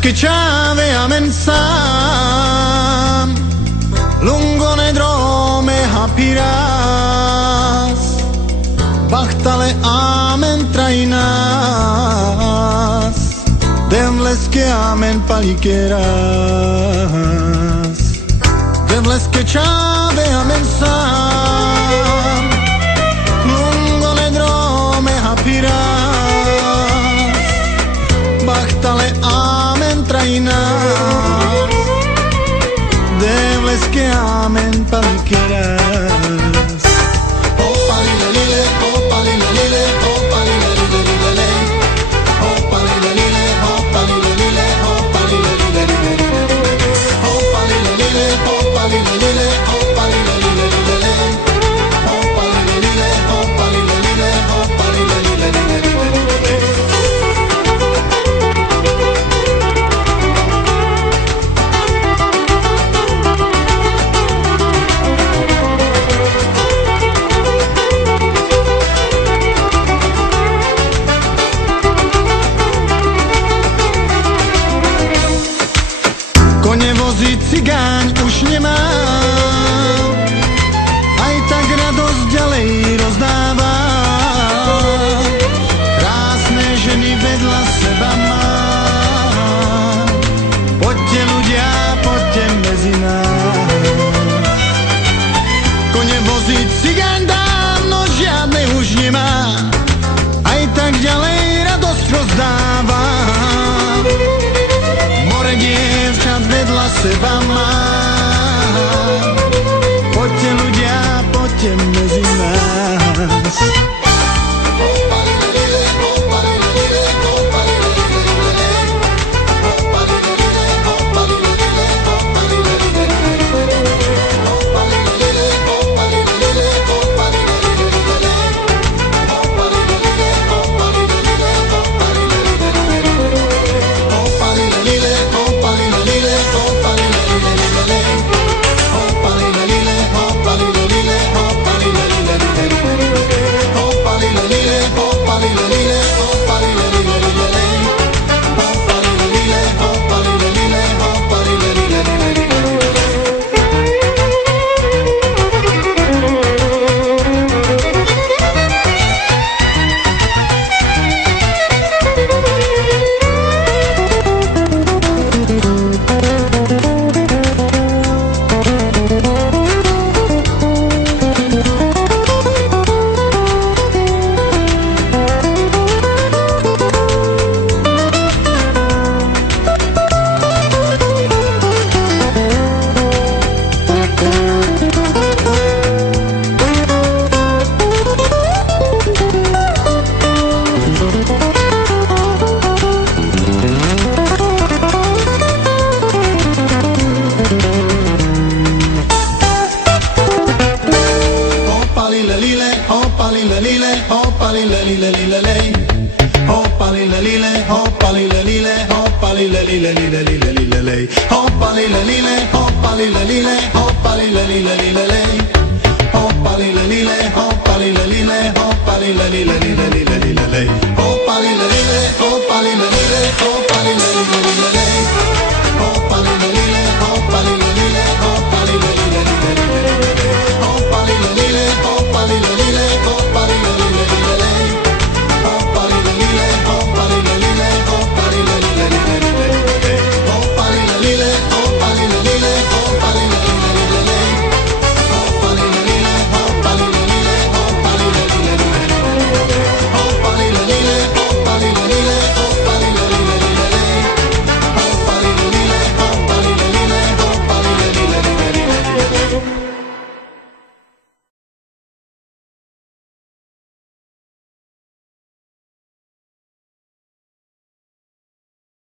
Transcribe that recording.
che c'ave a mensam lungo ne drome hapiras bachtale amen trainas devles que amen palikeras devles que c'ave a mensam lungo ne drome hapiras bachtale amen trainas devles que amen palikeras oh palilelile oh palilelile oh palilelile oh palilelile oh palilelile oh palilelile oh palilelile oh palilelile oh palilelile oh palilelile oh palilelile oh palilelile Koně vozí cigáň už nemá, aj tak radost ďalej rozdává. Krásne ženy vedľa seba má. Poďte ľudia, poďte medzi nás. Koně vozí cigáň dávno žiadnej už nemá, aj tak ďalej radosť rozdává. Dievčat vedľa seba má. Poďte ľudia, poďte medzi nás. Hoppa lille lille, hoppa lille lille lille lille, hoppa lille